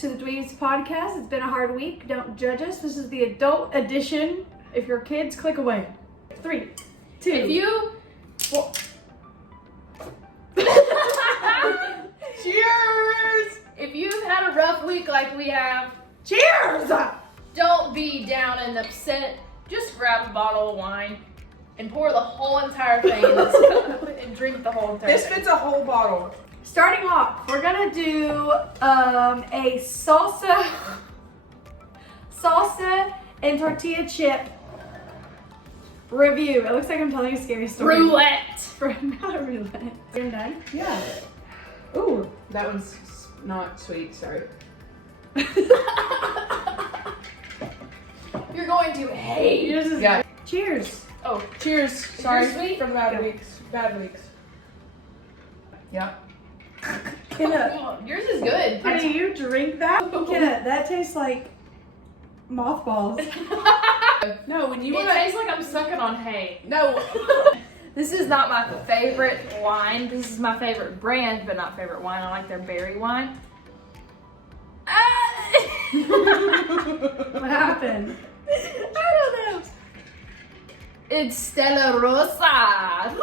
to the Dweebs podcast. It's been a hard week. Don't judge us. This is the adult edition. If you're kids, click away. 3, 2. If you... Well, cheers! if you've had a rough week like we have, Cheers! don't be down and upset. Just grab a bottle of wine and pour the whole entire thing in this cup and drink the whole entire This thing. fits a whole bottle. Starting off, we're gonna do a salsa and tortilla chip review. It looks like I'm telling a scary story. Roulette. Not roulette. You're done? Yeah. Ooh. That one's not sweet, sorry. You're going to hate. Yours is Yeah. Cheers. Oh, Cheers. Sorry yours sweet? for the bad Yeah. weeks. Bad weeks. Yeah. Kenna, yours is good. Kenna, you drink that? Kenna, that tastes like mothballs. No, when you It were tastes like I'm sucking on hay. no. This is not my favorite wine. This is my favorite brand, but not favorite wine. I like their berry wine. What happened? I don't know. It's Stella Rosa.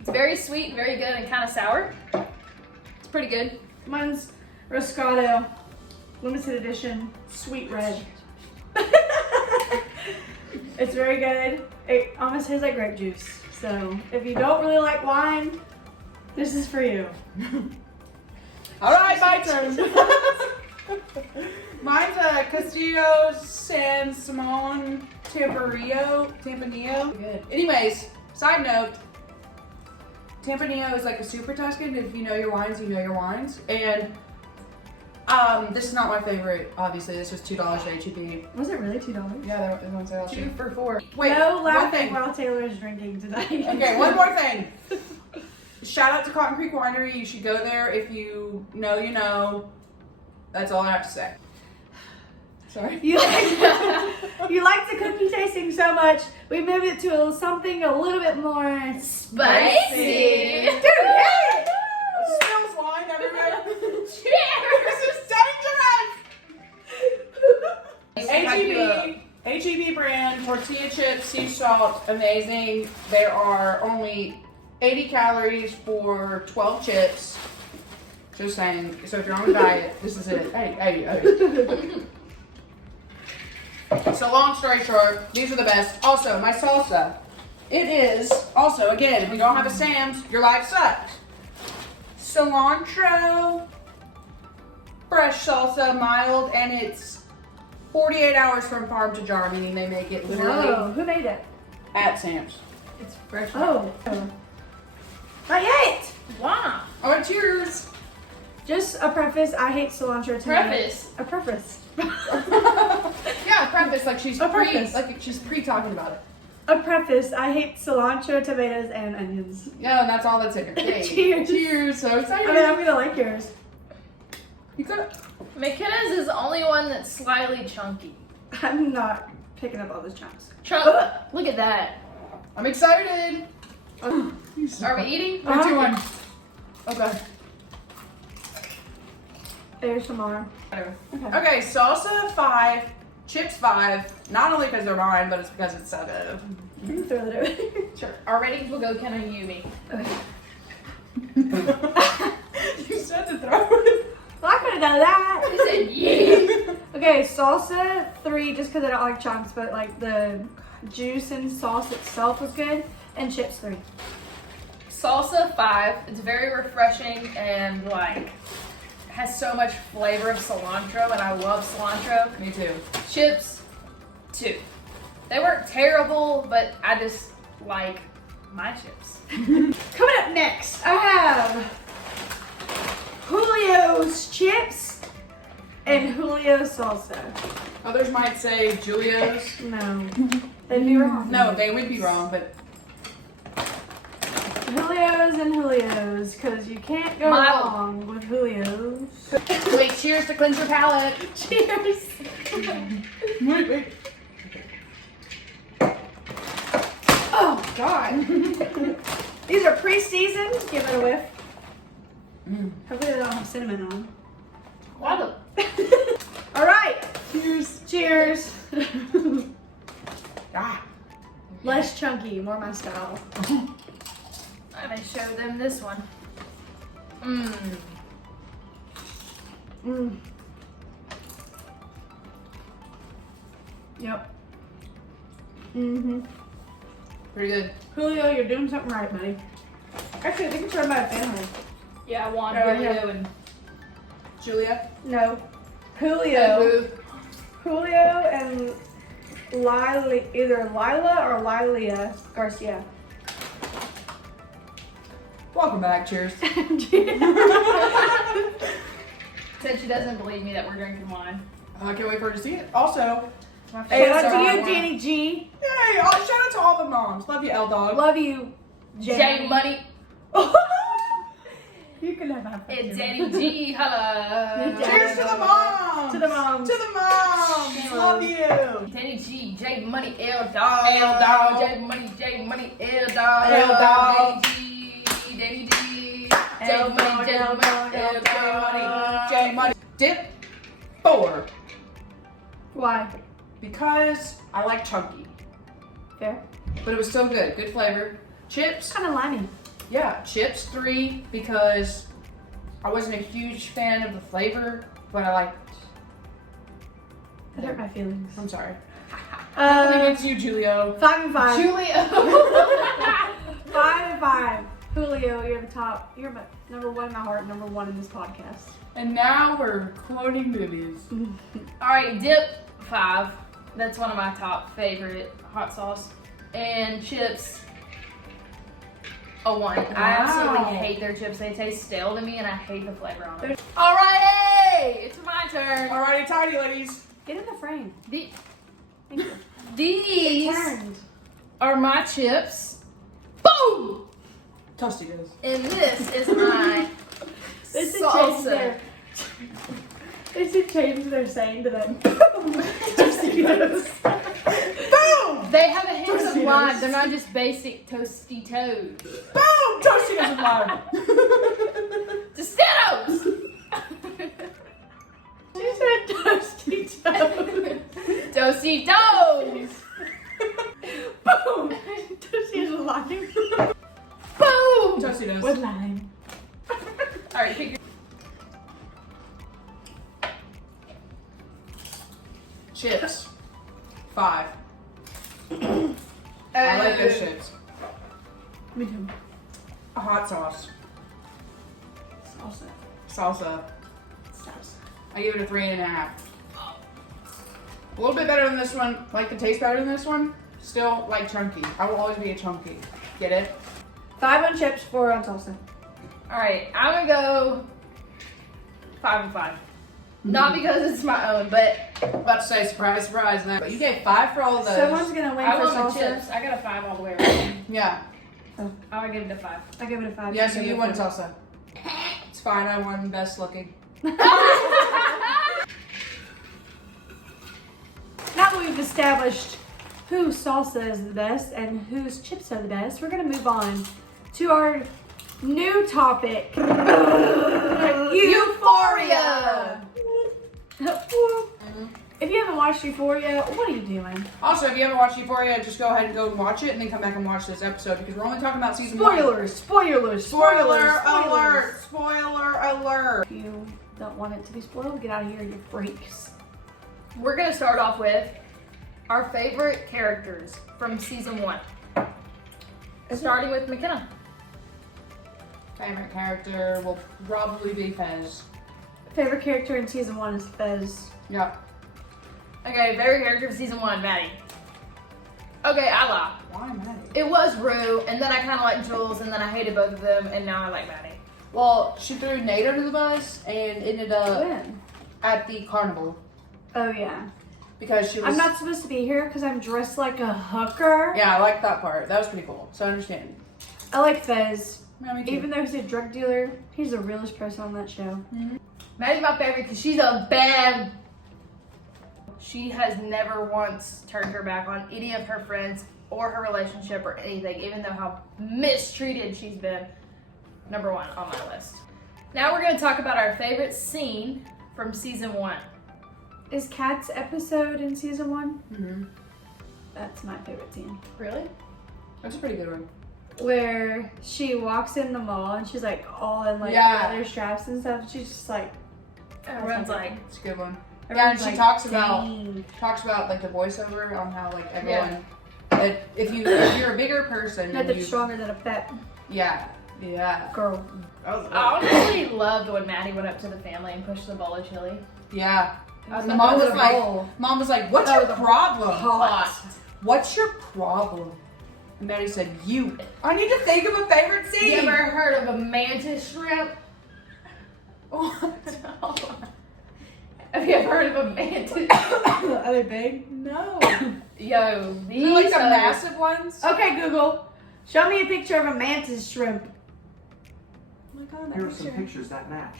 It's very sweet, very good, and kind of sour. It's pretty good. Mine's Roscato, limited edition, sweet red. It's very good. It almost tastes like grape juice. So if you don't really like wine, this is for you. All right, my turn. Mine's Castillo San Simon Tempranillo. Good. Anyways, side note, Tempranillo is like a super Tuscan. If you know your wines, you know your wines. And this is not my favorite, obviously. This was $2 at HEB. Was it really $2? Yeah, that one's all 2 for $4. Wait, No one laughing thing. while Taylor is drinking tonight. Okay, one more thing. Shout out to Cotton Creek Winery. You should go there. If you know, you know. That's all I have to say. Sorry. You like the cookie tasting so much, we moved it to something a little bit more Spicy. Dude, hey! Spills wine everywhere. Cheers. This is dangerous. HEB brand tortilla chips, sea salt, amazing. There are only 80 calories for 12 chips. Just saying. So if you're on a diet, this is it. Hey. So long story short, these are the best. Also, my salsa. It is also, again, if you don't have a Sam's, your life sucks. Cilantro, fresh salsa, mild, and it's 48 hours from farm to jar, meaning they make it literally Whoa, who made it? at Sam's. It's fresh. Oh. Not yet! Wow. Oh, cheers! Just a preface, I hate cilantro tomatoes. Preface. A preface. Yeah, preface like she's A preface. talking about it. A preface, I hate cilantro, tomatoes, and onions. No, that's all that's in it. Hey, Cheers. Cheers! So excited. I mean, I'm gonna like yours. You could. McKenna's is the only one that's slightly chunky. I'm not picking up all those chunks. Look at that. I'm excited. Are we eating? 3, 2, 1. Okay. There's some more. Okay, salsa 5, chips 5. Not only because they're mine, but it's because it's so good. You can throw that over. Sure. Our ratings will go Kenna, you, me. You said to throw it. Well, I could have done that. He said, yeah. Okay, salsa 3, just because I don't like chunks, but like the juice and sauce itself was good. And chips 3. Salsa 5. It's very refreshing and like has so much flavor of cilantro, and I love cilantro. Me too. Chips 2. They weren't terrible, but I just like my chips. Coming up next, I have Julio's chips and Julio's salsa. Others might say Julio's. No, they'd be wrong. No, they would be wrong, but Julio's and Julio's, because you can't go Mild. wrong with Julio's. wait, cheers to cleanse your palate. Cheers. Wait. Oh, God. These are pre-seasoned. Give it a whiff. Hopefully they don't have cinnamon on. Why Cheers. Ah. Less chunky, more my style. I'm gonna show them this one. Mmm. Mm. Yep. Mm-hmm. Pretty good. Julio, you're doing something right, buddy. Actually, I think it's run by a family. Yeah, Juan, Oh, Julio, yeah. and Julia? No. Julio. Boo. Julio and either Lila or Lilia Garcia. Welcome back. Cheers. Said she doesn't believe me that we're drinking wine. I can't wait for her to see it. Also, It's my Hey, Shout favorite. out to you, Sarah. Danny G. yay! Shout out to all the moms. Love you, L Dog. Love you, J Money. You can have that. It's Danny G. Holla. Cheers to the moms. To the moms. To the moms. Cheers. Love you. Danny G. J Money. L Dog. L Dog. J Money. J Money. L Dog. L Dog. Danny G. Danny G. J L Money. Dog, J L Money. Dog, L L Dog. J Money. Dip 4 Why? because I like chunky, Fair. but it was still good. Good flavor. Chips. Kind of limey. Yeah, chips 3 because I wasn't a huge fan of the flavor, but I liked. That hurt my feelings. I'm sorry. Nothing Uh, against you, Julio. 5 and 5. Julia. 5 and 5. Julio, you're the top. You're my number one in my heart, number one in this podcast. And now we're quoting movies. All right, dip 5. That's one of my top favorite hot sauce. And chips a 1. I absolutely hate their chips. They taste stale to me, and I hate the flavor on them. Alrighty, it's my turn. Alrighty, tidy ladies. Get in the frame. The- Thank you. These Turned. are my chips. Boom! Tostitos. And this is my They should change salsa. their. They should change their saying to them. Tostitos. Boom! They have a hint of Tostitos. lime. They're not just basic toasty toads. Boom! Tostitos and lime. Tostitos! She said toasty toes. Toasty toes! Boom! Tostitos with lime. Boom! Tostitos. With lime. Alright, pick your. Chips. 5. I like those chips. Me too. A hot sauce. Salsa. Salsa. Salsa. I give it a 3.5. A little bit better than this one. Like the taste better than this one. Still like chunky. I will always be a chunky. Get it? 5 on chips, 4 on salsa. Alright, I'm gonna go 5 and 5. Not because it's my own, but About to say surprise, surprise. No. But you gave 5 for all of those. Someone's gonna win I for want the salsa. chips. I got a 5 all the way around. Yeah. I would give it a 5. I give it a 5. Yeah, so you won salsa. It's fine. I won best looking. Now that we've established whose salsa is the best and whose chips are the best, we're gonna move on to our new topic. Euphoria! If you haven't watched Euphoria, what are you doing? Also, if you haven't watched Euphoria, just go ahead and go and watch it and then come back and watch this episode because we're only talking about season 1. Spoilers! Spoilers! Spoiler spoilers. alert! Spoiler alert! If you don't want it to be spoiled, get out of here, you freaks. We're gonna start off with our favorite characters from season 1. Starting with McKenna. Favorite character will probably be Fez. Favorite character in season 1 is Fez. Yeah. Okay, favorite character of season 1, Maddie. Okay, I lie. Why Maddie? It was Rue, and then I kind of liked Jules, and then I hated both of them, and now I like Maddie. Well, she threw Nate under the bus and ended up When? at the carnival Oh yeah. because she was. I'm not supposed to be here because I'm dressed like a hooker. Yeah, I like that part. That was pretty cool. So I understand. I like Fez. Yeah, me too. Even though he's a drug dealer, he's the realest person on that show. Maddie's my favorite because she's a bad. She has never once turned her back on any of her friends or her relationship or anything, even though how mistreated she's been. Number 1 on my list. Now we're going to talk about our favorite scene from season 1. is Kat's episode in season 1. Mm-hmm. That's my favorite scene. Really? That's a pretty good one. Where she walks in the mall and she's like all in like Yeah. leather straps and stuff. She's just like, Everyone's like, It's a good one. Yeah, and everyone's she like, talks "Dang." about like the voiceover on how like everyone that if you're a bigger person, then Nothing you, stronger than a fat yeah. girl. I honestly loved when Maddie went up to the family and pushed the bowl of chili. Yeah. I The thought mom that was a like, bowl. "What's That your was a problem? Hot. What's your problem?" And Maddie said, "You." I need to think of a favorite You scene. ever heard of a mantis shrimp? Have you ever heard of a mantis? Are they big? No. Yo, These these are like the are massive ones. Okay, Google. Show me a picture of a mantis shrimp. Oh my god, Here are some pictures that match.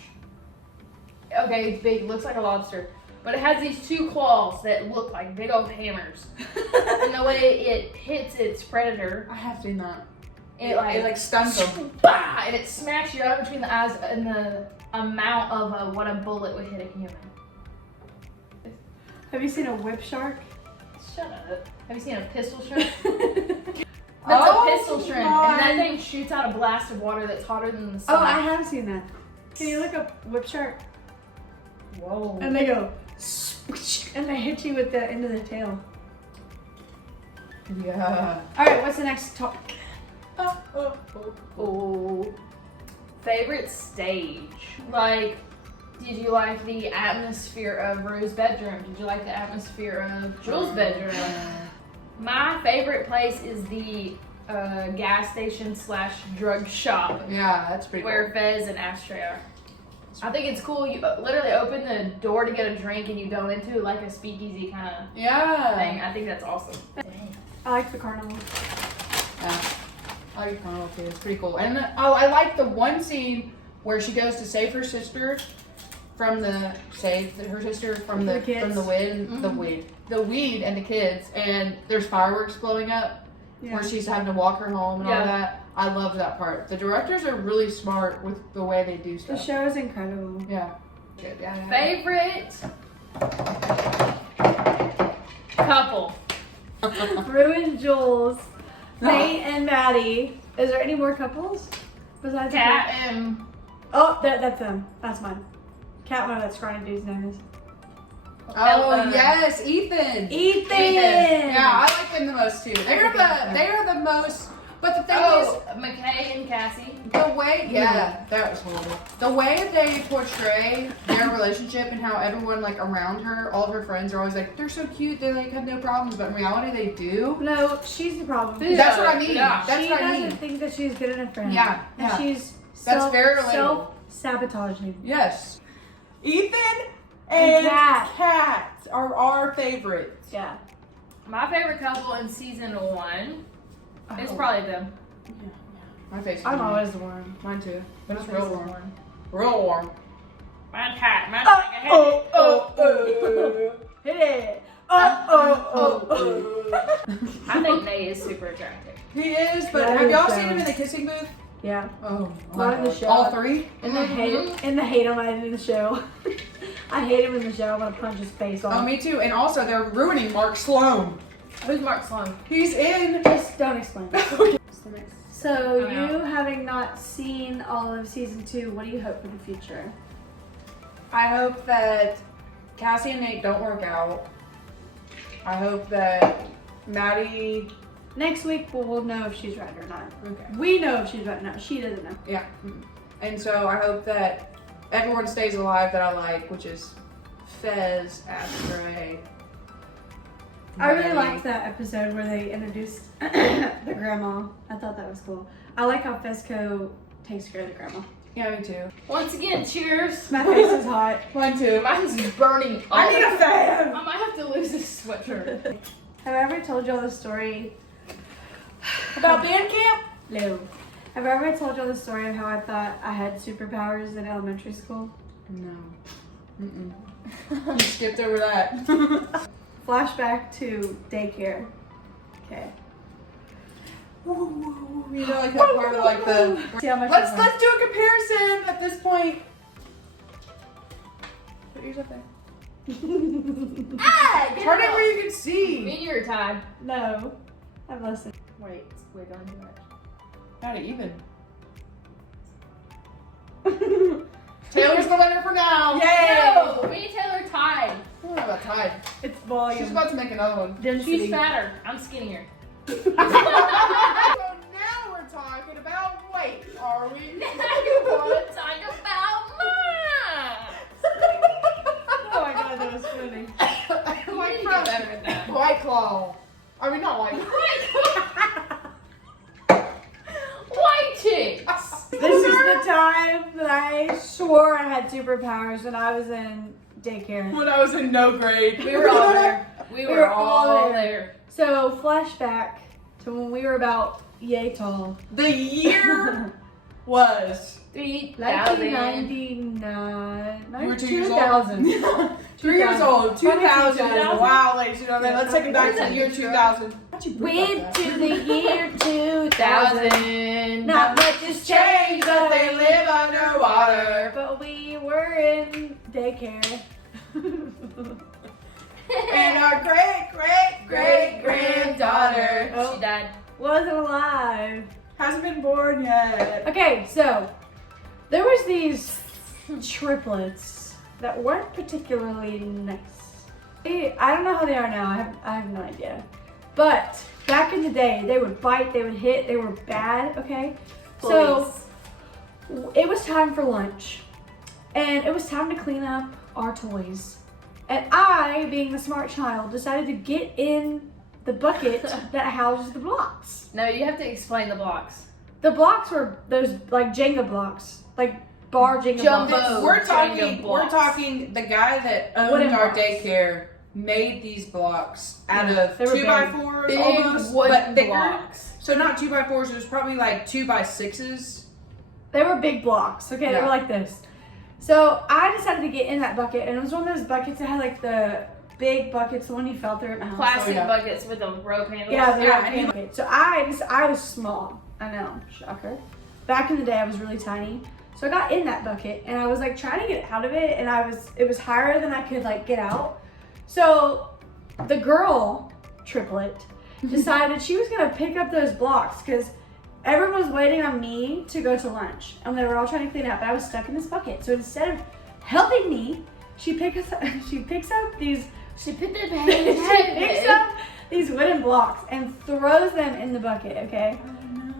Okay, it's big, looks like a lobster. But it has these 2 claws that look like big old hammers. And the way it hits its predator, I have seen that. it like stuns them. bah, and it smacks you right between the eyes and the amount of what a bullet would hit a human. Have you seen a whip shark? Shut up. Have you seen a pistol shrimp? That's Oh a pistol shrimp, my. and that thing shoots out a blast of water that's hotter than the Oh, sun. I have seen that. Can you look up whip shark? Whoa. And they go, and they hit you with the end of the tail. Yeah. All right, what's the next topic? Oh. Favorite stage? Like, did you like the atmosphere of Rue's bedroom? Did you like the atmosphere of Jules' bedroom? My favorite place is the gas station / drug shop Yeah, that's pretty where Fez and Ashtray are. I think it's cool. You literally open the door to get a drink and you go into like a speakeasy kind of cool. Yeah. thing. I think that's awesome. I like the carnival. Yeah. I like Carnival too. It's pretty cool. And I like the one scene where she goes to save her sister from the kids. from the wind, the weed and the kids, and there's fireworks blowing up Yeah. where she's having to walk her home and all Yeah. that. I love that part. The directors are really smart with the way they do The stuff. show is incredible. Yeah. Good. Yeah. Favorite couple? Rue and Jules, Nate and Maddie. Is there any more couples besides Kat and Oh, that's them. That's mine. Cat, whatever that scrawny dude's name is. Oh yes, Ethan. Ethan. Yeah, I like them the most too. They are the most. But the thing McKay and Cassie. is, the way that was horrible. The way they portray their relationship and how everyone like around her, all of her friends are always like, they're so cute, they like have no problems. But in reality, they do. No, she's the problem. That's what I mean. Yeah. That's She what I doesn't mean. think that she's good enough for him. Yeah, And yeah. she's That's very relatable. self-sabotaging. Yes. Ethan And Kat. Kat are our favorites. Yeah. My favorite couple in season 1 is Oh. probably them. My face. I'm always the one. Mine too. But it's My real favorite warm. one. Real warm. Mine's hot. Mine's Hit it. I think Nate is super attractive. He is, but That have is y'all so. seen him in the kissing booth? Yeah. Oh, Not in the God. show. All 3? And the hate him in the show. I hate him in the show. I want to punch his face Oh, off. me too. And also, they're ruining Mark Sloan. Who's Mark Sloan? He's in. Just don't explain. So I'm you having not seen all of season 2, what do you hope for the future? I hope that Cassie and Nate don't work out. I hope that Maddie. Next week we'll know if she's right or not. Okay. We know if she's right or not. She doesn't know. Yeah. And so I hope that everyone stays alive that I like, which is Fez, Ashtray. I really Maddie. liked that episode where they introduced the grandma. I thought that was cool. I like how Fesco takes care of the grandma. Yeah, me too. Once again, cheers. My face is hot. Mine too. Mine's burning up. I need a fan. I might have to lose this sweatshirt. Have I ever told y'all the story About band camp? No. Have I ever told y'all the story of how I thought I had superpowers in elementary school? No. Mm-mm. You skipped over that. Flashback to daycare. Okay. You know, like that part of like the. See how much Let's I do a comparison at this point. Put yours up there. Ah, get Turn it off. where you can see. Me and you are tied. No. I'm listening. Wait, we're going too much. Not even. Taylor's the winner for now. Yay! No, me and Taylor tied. I don't know about tied. It's volume. She's about to make another one. Density. She's fatter. I'm skinnier. So now we're talking about weight, are we? You want to talk about mine? Oh my god, that was funny. Like You need to from get better at that. White Claw. I mean, not White. White chicks. This is the time that I swore I had superpowers when I was in daycare. When I was in no grade. We were all there. We were all there. So, flashback to when we were about yay tall. The year was 1999. You were 2 years 2000. old. 3 years old. 2000. 2000. Wow, ladies and gentlemen. Let's take it back to the year 2000. Went to the year 2000. Not much has changed, But they live underwater. but we were in daycare. And our great granddaughter Oh. She died. Wasn't alive. hasn't been born yet. Okay, so there was these triplets that weren't particularly nice. I don't know how they are now. I have no idea. But back in the day, they would bite, they would hit, they were bad. Okay, so it was time for lunch, and it was time to clean up our toys. And I, being the smart child, decided to get in the bucket that houses the blocks. No, you have to explain the blocks. The blocks were those like Jenga blocks, like bar Jenga Jumbo. blocks. We're Jenga talking. We're blocks. talking. The guy that owned Wooden our blocks. daycare made these blocks out of They were 2x4s, Big almost, wooden but thicker. blocks. So not 2x4s. It was probably like 2x6s. They were big blocks, okay? They Yeah. were like this. So I decided to get in that bucket, and it was one of those buckets that had like the big buckets, the one you fell through at my house. Plastic yeah. buckets with a rope handle. Yeah, the Yeah, rope handle bucket. So I was small. I know, shocker. Back in the day, I was really tiny. So I got in that bucket, and I was like trying to get out of it, and it was higher than I could like get out. So the girl triplet decided she was gonna pick up those blocks because everyone was waiting on me to go to lunch, and they were all trying to clean up. But I was stuck in this bucket. So instead of helping me, she picks up these. She put the She picks up these wooden blocks and throws them in the bucket. Okay.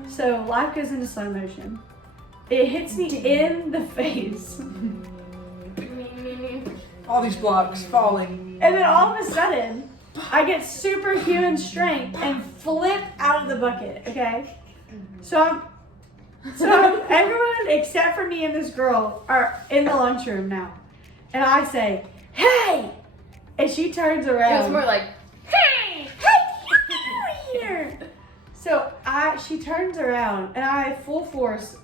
So life goes into slow motion. It hits me in the face, All these blocks falling. and then all of a sudden, I get superhuman strength and flip out of the bucket. Okay. So everyone except for me and this girl are in the lunchroom now, and I say, "Hey!" and she turns around. It was more like, Hey, get here! So she turns around, and I full force,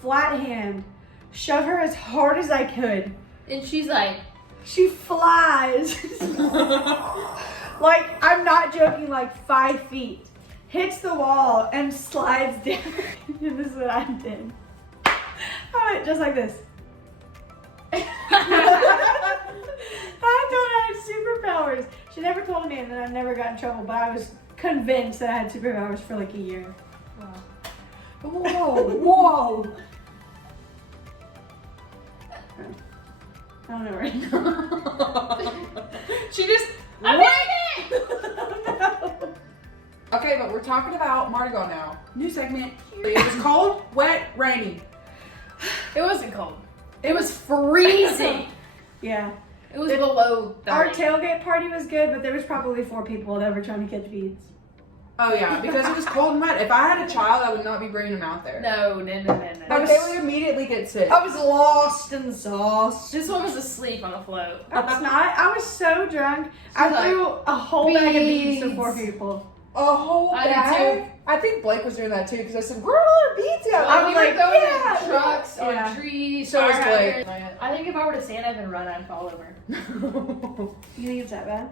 flat hand, shove her as hard as I could. and she's like, She flies, like I'm not joking, like 5 feet, hits the wall and slides down. And this is what I did. I went just like this. I thought I had superpowers. She never told me, and then I never got in trouble, but I was convinced that I had superpowers for like a year. Whoa, whoa. I don't know right now. She just. I made it! No. Okay, but we're talking about Mardi Gras now. New segment. It was cold, wet, rainy. It wasn't cold. It was freezing. Yeah. It was below 30. Our tailgate party was good, but there was probably 4 people that were trying to catch beads. Oh yeah, because it was cold and wet. If I had a child, I would not be bringing them out there. No. Like, they would immediately get sick. I was lost in the sauce. This one was asleep on a float. I was not. I was so drunk. I She's threw a whole bag of beads to beads. 4 people. A whole I did bag? too. I think Blake was doing that too because I said, "Where are all our beads at?" I was was like, throwing yeah, in trucks, yeah. on trees, So was fire Blake. hydrants. I think if I were to stand up and run, I'd fall over. You think it's that bad?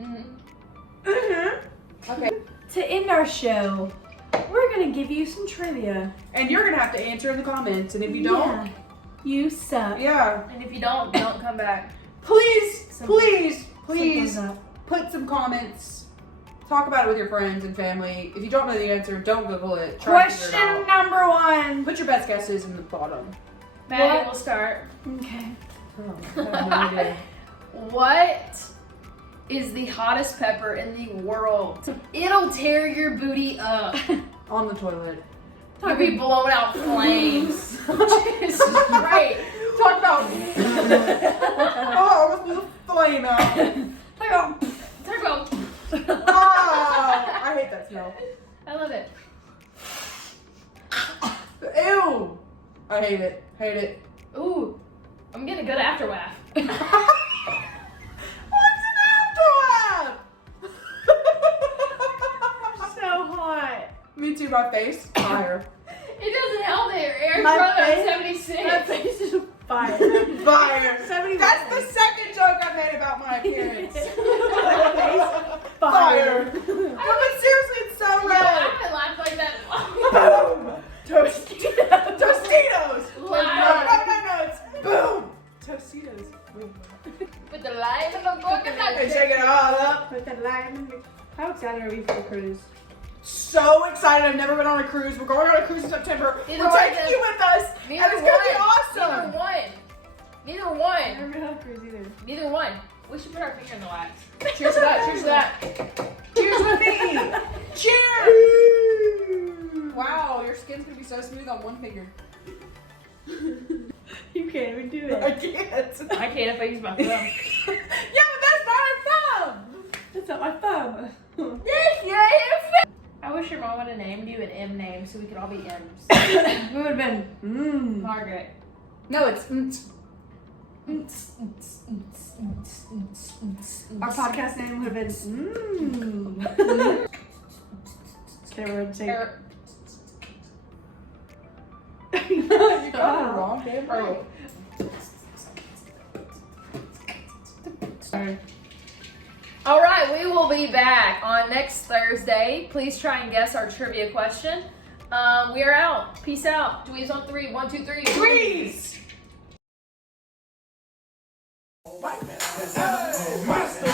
Mm-hmm. Okay. To end our show, we're gonna give you some trivia. And you're gonna have to answer in the comments, and if you don't, you suck. yeah. And if you don't come back. please, Simple. please, Simple please as that. put some comments. Talk about it with your friends and family. If you don't know the answer, don't Google it. Try to figure it Question out. number 1. Put your best guesses in the bottom. Maddie What? will start. Okay. Oh, I have no idea. What is the hottest pepper in the world? It'll tear your booty up. On the toilet. You'll be blowing out flames. Just great. Talk about. Oh, I almost blew the flame out. Talk about. Oh, I hate that smell. I love it. Ew. I hate it. Hate it. Ooh, I'm getting a good aftermath. What's an afterlife? So hot. Me too, my face. Fire. It doesn't help that your air's My running face- on 76. My face is fire. Fire. 71. That's the second joke I've made about my appearance. Fire. No, but seriously, it's so I red. haven't laughed like that. Boom. Tostitos. Tostitos. No, Loud. it's boom. Tostitos. With the lime and the coconut. And shake it all up. With the lime and the... How excited are we for the cruise? So excited! I've never been on a cruise. We're going on a cruise in September. Neither We're one taking of you with us, Neither and it's gonna be one. awesome. Neither I've one. never been on a cruise either. Neither one. We should put our finger in the wax. Cheers to that! Cheers to that! Cheers with me! Cheers! Wow, your skin's gonna be so smooth on one finger. You can't even do I it. can't. I can't if I use my thumb. Yeah, but that's not our thumb. That's not my thumb. I wish your mom would have named you an M name so we could all be M's. We would have been. Margaret. No, it's. Our podcast name would have been. Okay, we're gonna say. You got it wrong, damn right. All right, we will be back on next Thursday. Please try and guess our trivia question. We are out. Peace out. Dweebs on 3. 1, 2, 3. Please. Master